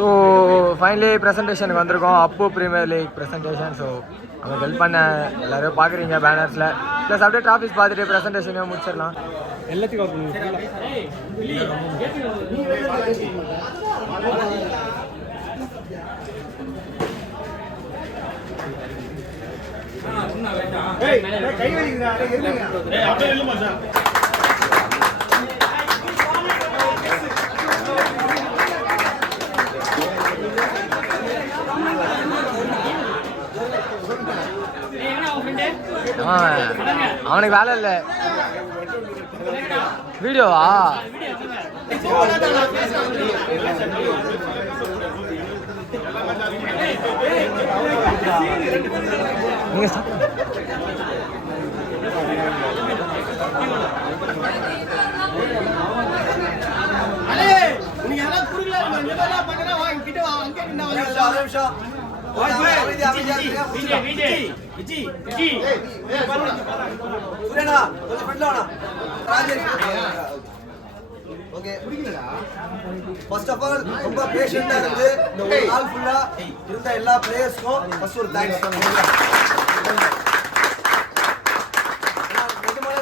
So finally ப்ரெசன்டேஷனுக்கு வந்திருக்கோம். அப்பு premier league presentation. So அவங்க help பண்ண எல்லோரும் பார்க்குறீங்க பேனர்ஸில். ப்ளஸ் அப்படியே ட்ராஃபிஸ் பார்த்துட்டு ப்ரெசன்டேஷனையும் முடிச்சிடலாம். எல்லாத்தையும் அவனுக்கு வேலை இல்லை. வீடியோவா? நீங்க ஃபர்ஸ்ட் ஆஃப் ஆல் ரொம்ப பேஷண்டா இருந்து இந்த ஒரு நாள் ஃபுல்லா இருந்த எல்லா பிளேயர்ஸ்க்கும் ஃபர்ஸ்ட் ஒரு தேங்க்ஸ்.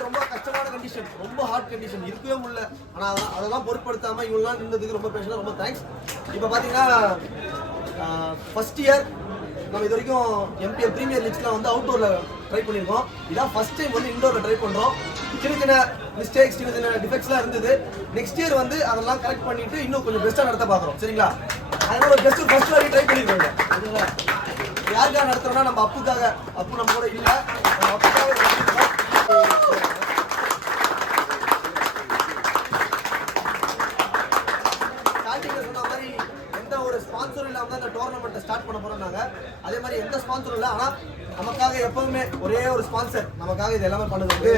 ரொம்ப கஷ்டமான கண்டிஷன், ரொம்ப ஹார்ட் கண்டிஷன், இருக்கவே முடியல. ஆனா அதெல்லாம் பொருட்படுத்தாம இவங்கெல்லாம் நின்றதுக்கு ரொம்ப பேஷண்டா ரொம்ப தேங்க்ஸ். இப்போ பாத்தீங்கன்னா ஃபர்ஸ்ட் இயர் நம்ம இது வரைக்கும் எம்பிஎல் பிரீமியர் லீக்ஸ்லாம் வந்து அவுட்டோர்ல ட்ரை பண்ணியிருக்கோம். இதான் ஃபர்ஸ்ட் டைம் வந்து இன்டோர்ல ட்ரை பண்றோம். சின்ன சின்ன மிஸ்டேக்ஸ், சின்ன சின்ன டிஃபெக்ட்ஸ்லாம் இருந்தது. நெக்ஸ்ட் இயர் வந்து அதெல்லாம் கரெக்ட் பண்ணிட்டு இன்னும் கொஞ்சம் பெஸ்ட்டாக நடத்த பார்க்குறோம். சரிங்களா? அதனால ஒரு பெஸ்ட் ஃபர்ஸ்ட் வரைக்கும் ட்ரை பண்ணியிருக்கோங்க. சரிங்களா? யாருக்காக நடத்துறோம்னா நம்ம அப்புக்காக. அப்பு நம்ம கூட இல்லை, நம்ம அப்புக்காக சொன்ன மாதிரி எந்த ஒரு ஸ்பான்சரும் இல்லாமல் தான் இந்த டோர்னமெண்ட்டை ஸ்டார்ட் பண்ண போறோம் நாங்க. அதே மாதிரி எந்த ஸ்பான்சரும் இல்லை, ஆனால் நமக்காக எப்பவுமே ஒரே ஒரு ஸ்பான்சர் நமக்காக இது எல்லாமே பண்ணுது வந்து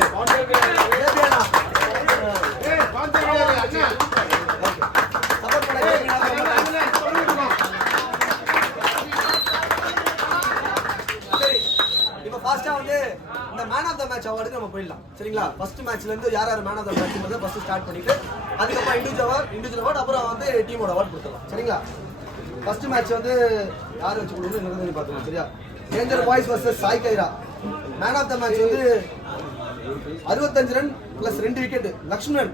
இப்போ ஃபாஸ்டா வந்து இந்த மேன் ஆஃப் த மேட்ச் அவார்டுக்கு நம்ம போயிடலாம். சரிங்களா? ஃபர்ஸ்ட் மேட்ச்ல இருந்து யார் யார் man of the match first start பண்ணிட்டு அதுக்கப்புறம் இண்டிவிஜுவல் அவார்டு, அப்புறம் வந்து டீமோட அவார்டு கொடுத்துடலாம். சரிங்களா? ஃபர்ஸ்ட் மேட்ச் வந்து யார் வச்சு கொடுக்கணும்னு பார்த்துக்கலாம். சரியா? Danger boys versus Sai Kaira. Man of the match வந்து 65 ரன் பிளஸ் 2 விக்கெட் லக்ஷ்மணன்.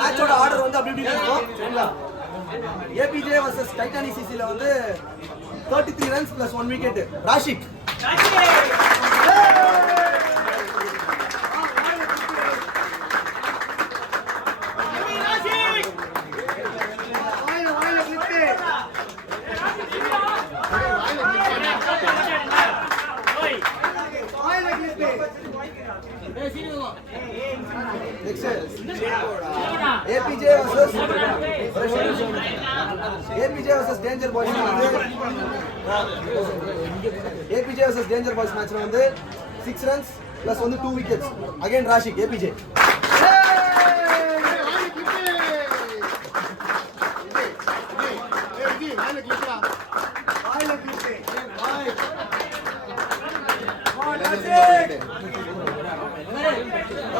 மேட்சோட ஆர்டர் வந்து அப்படி இப்படி இருக்கும். சரிங்களா? ஏபிஜே வர்சஸ் டைட்டானிக் சிசில வந்து 33 runs plus 1 wicket Rashik. APJ versus Danger Boys வந்து APJ versus Danger Boys மேட்ச்ல வந்து 6 runs plus வந்து 2 wickets again Rashik APJ.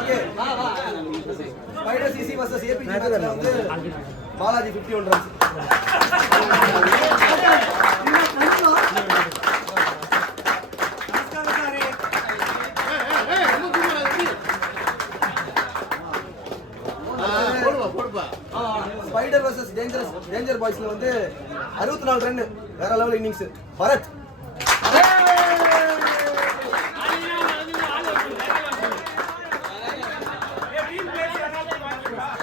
Okay. Spider CC versus APJ மேட்ச்ல வந்து Balaji 51 runs. Spider versus danger பாய்ஸ்ல வந்து 64 ரன் வேற level innings Bharath.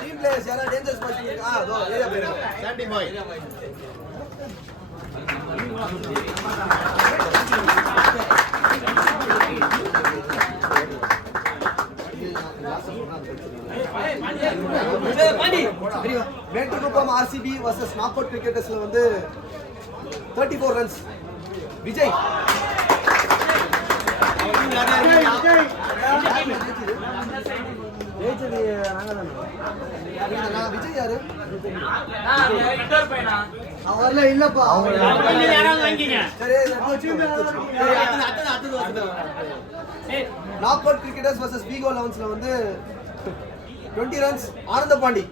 Team players யாரா டேஞ்சர் பாய்ஸ் அதோ area player Sandy boy. Mettukuppam RCB vs knock out கிரிக்கெட்டர்ஸ்ல வந்து 34 runs. Vijay. விஜய் யாரு? அவர்ல இல்லப்பா. Knock out cricketers vs Vigo 11ல வந்து 20 runs ஆனந்த Pandi.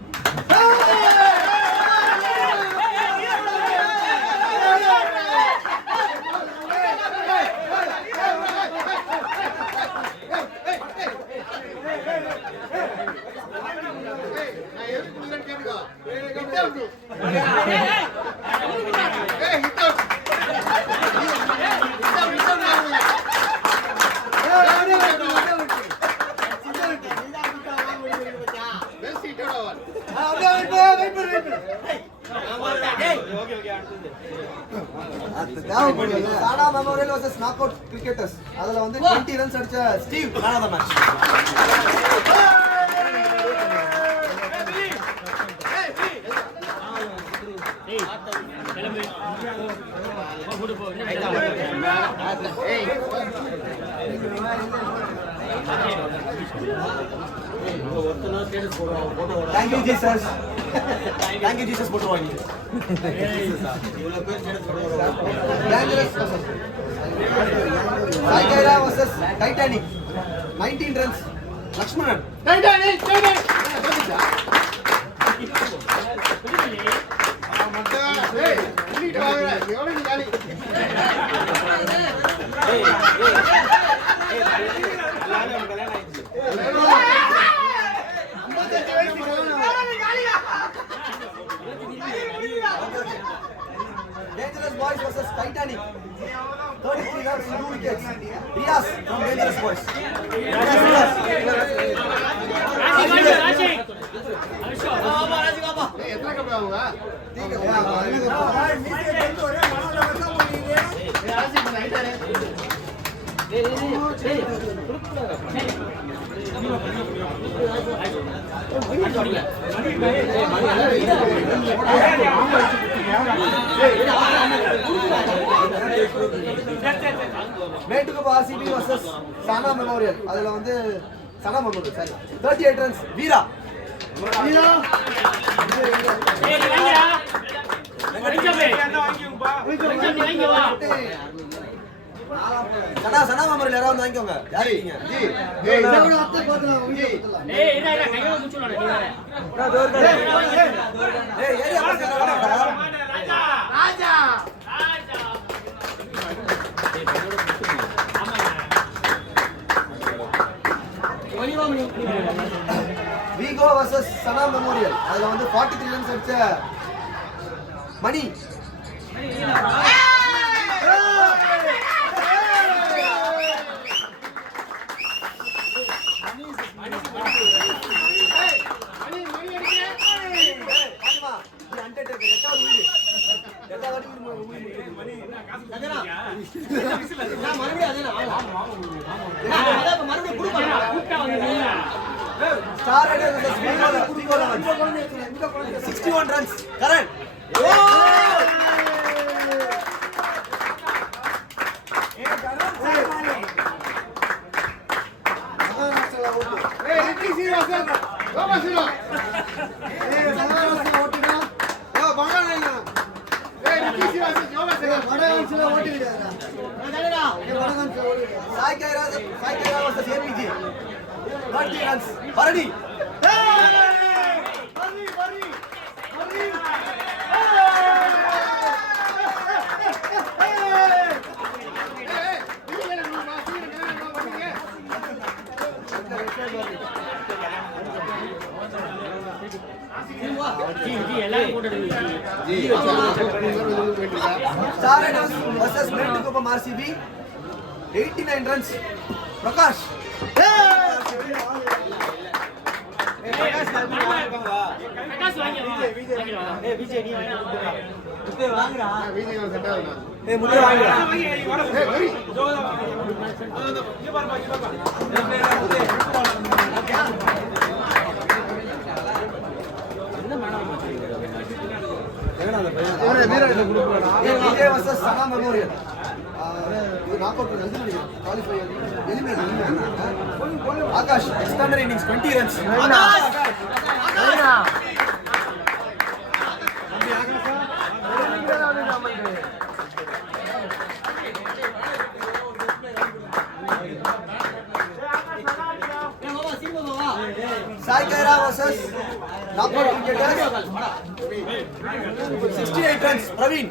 Sana Memorial vs Knockout Cricketers. அதுல வந்து 20 runs அடிச்ச Steve man of the match. Thank you Jesus. Thank you Jesus போட்டு வாங்க. Saikaira vs Titanic 19 runs Lakshmanan. Titanic hey நீட் வாங்குற எவ்வளவு காலி எல்லாரும் கல்யாணம் ஆயிடுச்சு Dangerous Boys vs Titanic 33 runs 2 wickets. Riaz from Dangerous Boys. Raji baba எத்தனை கப் ஆகுங்க Mettukuppam RCB vs Sana Memorial. அதுல வந்து Sana Memorial சரி 38 runs வீரா Sana Memorial யாராவது வாங்கிக்கோங்க. யாரு நீங்க? ஜி ஏய் இதோட அத்தை பாத்துலாம் ஜி ஏய் இல்ல இல்ல கையில முச்சுடா நீ வேற நான் டோர் கட ஏய் area pass Raja Raja Raja Vigo vs Sana Memorial. அதுல வந்து 43 runs அடிச்ச மணி Star Rider vs Vigo 61 runs. Karan. Saikaira vs APG 30 runs. Paradi. Star Riders vs Mettukuppam RCB 89 runs. Prakash. Vijay versus Sana memorial. இது knock out qualify Akash extended innings 20 runs. Sai Kaira versus knockout cricketers 68 runs. Praveen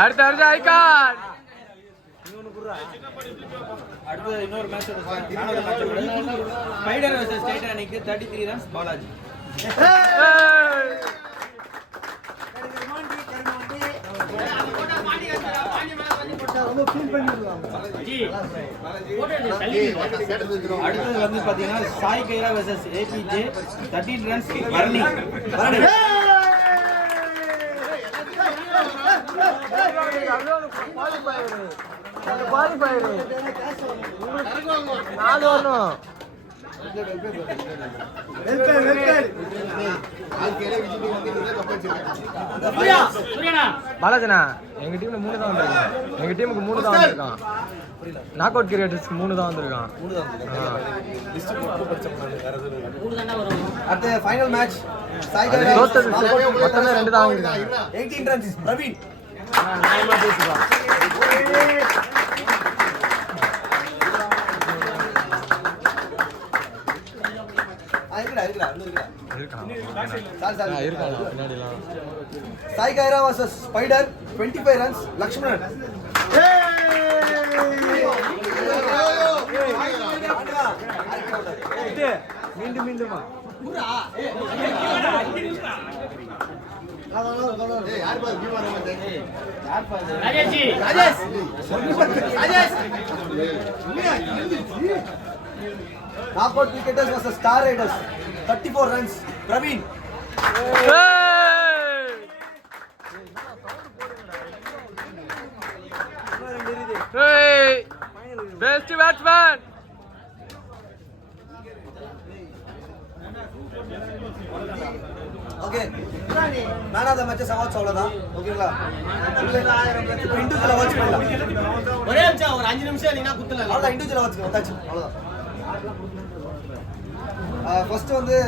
அடுத்த icon அடுத்து இன்னொரு match spider versus Titanic 33 runs Balaji. அடுத்தது வந்து பாத்தீங்கன்னா Sai Kaira versus APJ 13 runs Bharani. பாலாஜனா எங்க டீம்ல 3 தான் வந்திருக்கான். எங்க டீமுக்கு 3 தான் வந்திருக்கான். நாக் அவுட் கிரிக்கெட்டர்ஸ்க்கு 3 தான் வந்திருக்கான். அடுத்த ஃபைனல் மேட்ச் சாய் அது கைரா தோத்தது மொத்தமே 2 தான் வாங்கிருக்காங்க. 18 ரன்ஸ். பிரவீன் நாயமா பேசுவான். Sai Kaira versus spider 25 runs. Lakshmanan மீண்டும் மீண்டுமா knockout cricketers versus star riders 34 runs. Praveen best batsman. Okay man of the matches awards அவ்வளவுதான். ஓகேங்களா? இண்டிவிஜுவல் அவார்ட்ஸ் பண்ணலாம். ஒரே நிமிஷம் ஒரு 5 நிமிஷம் நீங்க குத்தல. அவ்வளவுதான் இண்டிவிஜுவல் அவார்ட்ஸ் வந்தாச்சு. அவ்வளவுதான். ஃபர்ஸ்ட் வந்து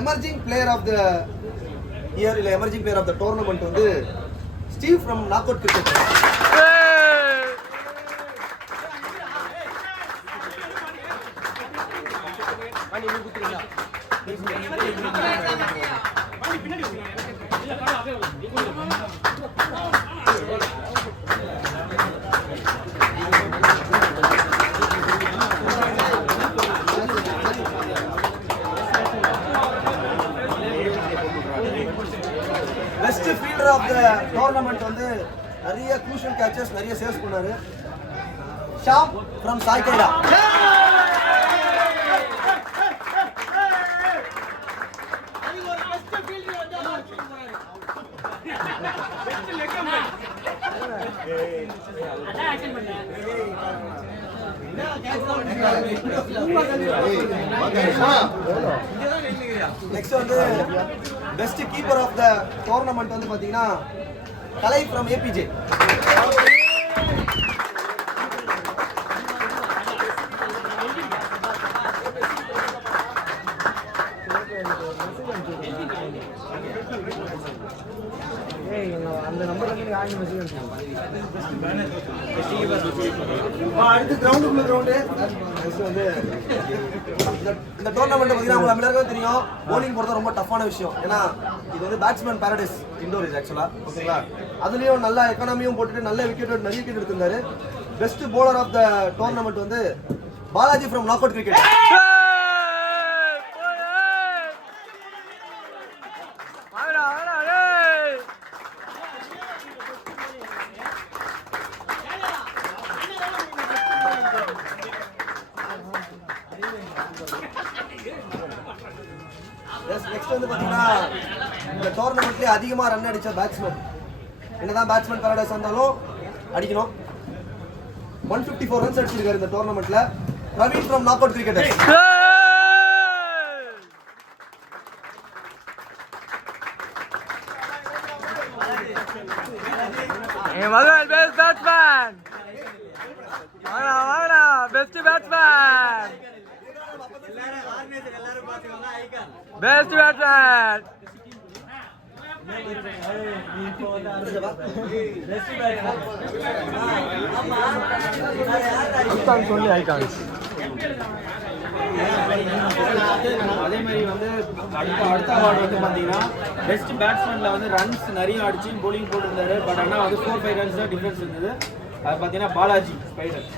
emerging player of the year இல்ல emerging player of the tournament வந்து Steve from knockout cricket. Best fielder of the tournament வந்து நிறைய க்ரூஷியல் கேச்சஸ் நிறைய சேவ்ஸ் பண்ணாரு. ஷாம் ஃப்ரம் சாய் கைரா. நெக்ஸ்ட் வந்து best keeper of the tournament வந்து பாத்தீங்கன்னா கலை ஃப்ரம் ஏபிஜே. அந்த நம்பர்ல இருந்து ஆகி மெசேஜ் அடுத்து கிரவுண்டுக்குள்ள கிரவுண்டு வந்து இந்த டோர்னமெண்ட் பார்த்தீங்கன்னா உங்களுக்கு எல்லாருக்கும் தெரியும். bowling போறது ரொம்ப டஃப்பான விஷயம். ஏன்னா இது வந்து பேட்ஸ்மேன் பாரடைஸ் இண்டோர் இது ஆக்சுவலா. ஓகேங்களா? அதுலயும் நல்ல எக்கானமியும் போட்டுட்டு நல்ல விக்கெட் நிறைய விக்கெட் எடுத்திருந்தாரு. Best bowler of the tournament வந்து Balaji from knockout cricket. Next வந்து பாத்தீங்கன்னா இந்த டோர்னமெண்ட்லயே அதிகமா ரன் அடிச்ச பேட்ஸ்மேன் என்னதான் பேட்ஸ்மேன் பேரடைஸ் வந்தாலும் அடிக்கணும். 154 ரன்ஸ் அடிச்சிருக்காரு இந்த டோர்னமெண்ட்ல. Praveen from knock out cricketers. Madurai best batsman. வாடா பெஸ்ட் பேட்ஸ்மேன். Best batsman. அதே மாதிரி வந்து அடுத்த அவார்டு வந்து பார்த்தீங்கன்னா பெஸ்ட் பேட்ஸ்மேனில் வந்து ரன்ஸ் நிறைய அடிச்சு போலிங் போட்டிருந்தாரு. பட் ஆனால் வந்து 4-5 ரன்ஸ் தான் டிஃபரன்ஸ் இருந்தது. அது பார்த்தீங்கன்னா பாலாஜி ஸ்பைடர்.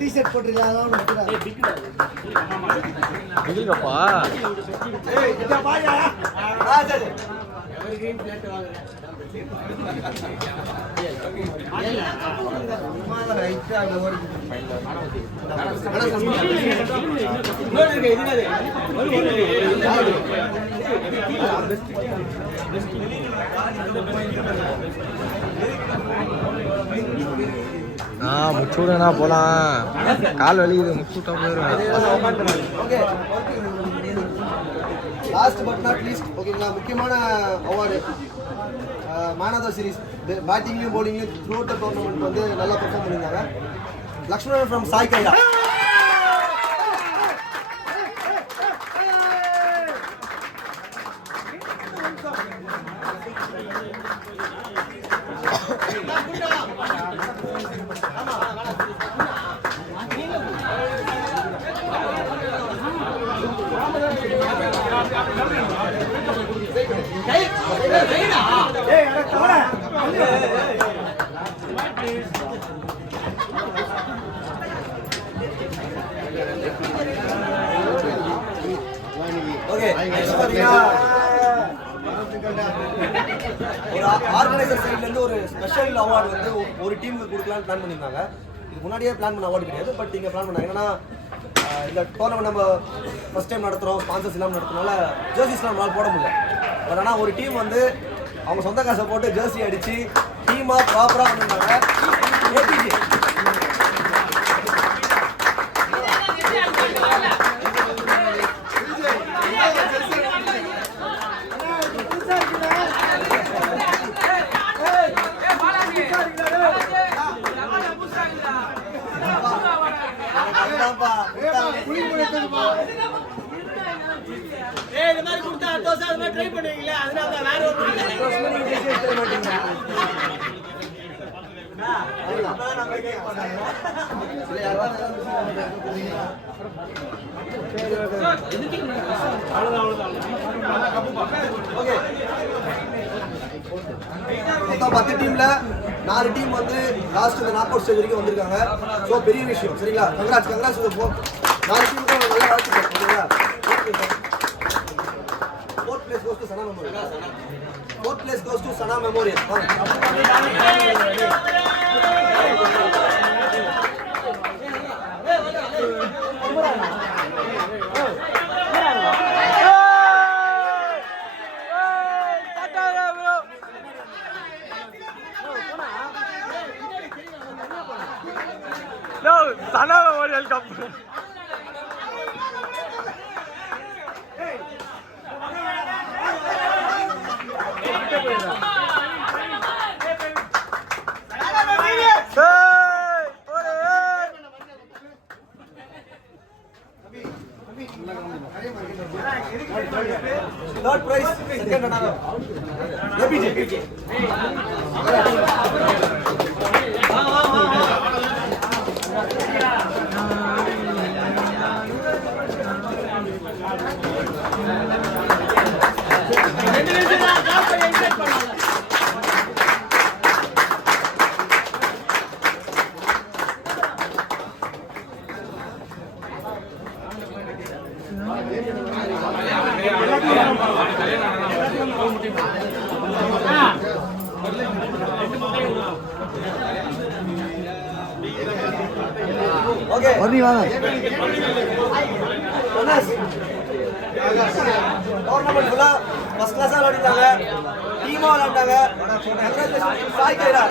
டிஷர்ட் போட்டுருக்காங்க. முச்சூடனா போலாம். கால் வலிக்குது, முச்சூட்டா போயிடும். லாஸ்ட் பட் நாட் லீஸ்ட் ஓகேங்களா, முக்கியமான award man of the series. பேட்டிங்லையும் பவுலிங்லையும் த்ரூ அவுட் த டோர்னமெண்ட் வந்து நல்லா பெர்ஃபார்ம் பண்ணியிருந்தாங்க. லக்ஷ்மணன் ஃப்ரம் சாய் கைலா. ஆர்கனைசர் சைட்ல இருந்து ஒரு ஸ்பெஷல் அவார்டு வந்து ஒரு டீமுக்கு கொடுக்கலாம்னு பிளான் பண்ணியிருந்தாங்க. இது முன்னாடியே பிளான் பண்ண அவார்டு கிடையாது. பட் இங்கே பிளான் பண்ணாங்க. என்னன்னா இந்த டோர்னமெண்ட் நம்ம ஃபர்ஸ்ட் டைம் நடத்துகிறோம், ஸ்பான்சர்ஸ் இல்லாமல் நடத்துறதுனால ஜெர்சிஸ்லாம் நம்மளால் போட முடியல. பட் ஆனால் ஒரு டீம் வந்து அவங்க சொந்த காசை போட்டு ஜெர்சி அடித்து டீமாக ப்ராப்பராக வந்திருந்தாங்க. ஏபிஜே மொத்தம் 10 டீம்ல 4 டீம் வந்து லாஸ்ட் இந்த நாக் அவுட் ஸ்டேஜ் வரைக்கும் வந்திருக்காங்க. ஸோ பெரிய விஷயம். சரிங்களா, கங்க்ராட்ஸ் 4 டீமுக்கும் நல்ல வாழ்த்துக்கள். சரிங்களா, 4th place goes to Sana Memorial. 4th place goes to Sana Memorial. No, Sana Memorial Cup. Third prize, second runner-up. APJ. Okay Varni வாங்க. டோர்னமெண்ட் ஃபுல்லா ஃபர்ஸ்ட் கிளாஸா விளையாடிட்டாங்க, டீமா விளையாண்டாங்க. சாய் கைரா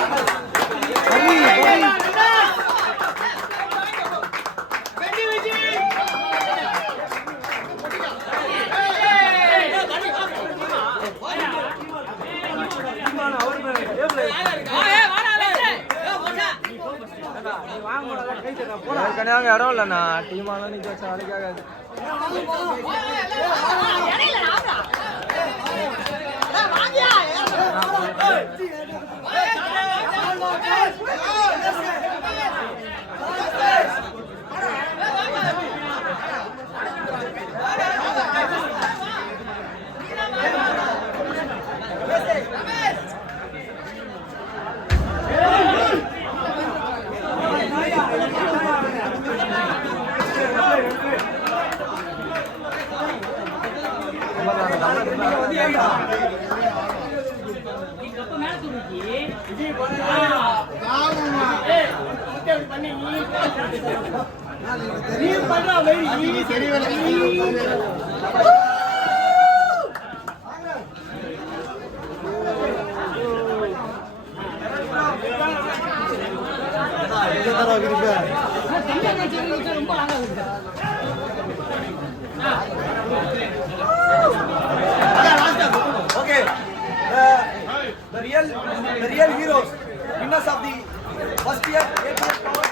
ஏற்கனவே இடம் இல்லைண்ணா, டீமாலாம் நிற்க வச்சா வேலைக்கு ஆகாது. Okay, the real heroes, winners of the first year APS Power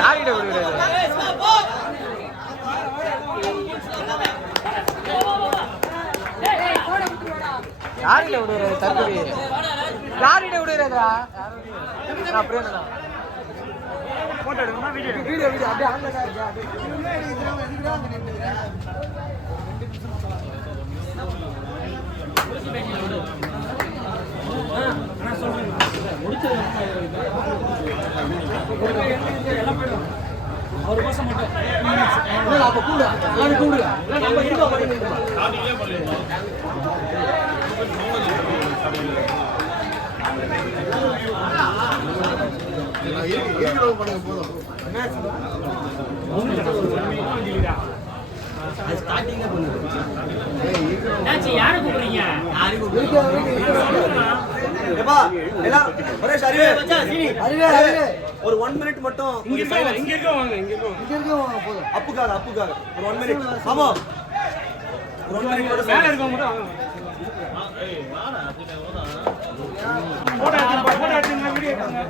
யார்கிட்ட விடுறது? யார்கிட்ட விடுறது? தற்கொலை யார்கிட்ட விடுறதா? அப்படியே போட்டோ எடுக்கணுமா? வீடியோ அப்படியே ஆன்லைன் ஒரு மாசம் மட்டும் அப்ப கூட கூடுங்க நம்ம இருக்கோம் பண்ணுங்க போதும் ஸ்டார்டிங்ல பண்ணுங்க யாரை கூப்பிடுறீங்க? ஒரு 1 மினிட் மட்டும் இங்க இருக்கோம் போதும். அப்புக்காக ஒரு 1 மினிட். ஆமா ஒரு 1 மினிட் மட்டும் மேல இருக்கோம் மட்டும் வாங்க. போட்டோ எடுங்க வீடியோ எடுங்க.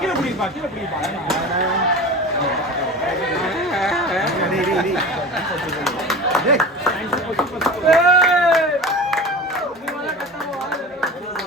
கீழே பிடிப்பா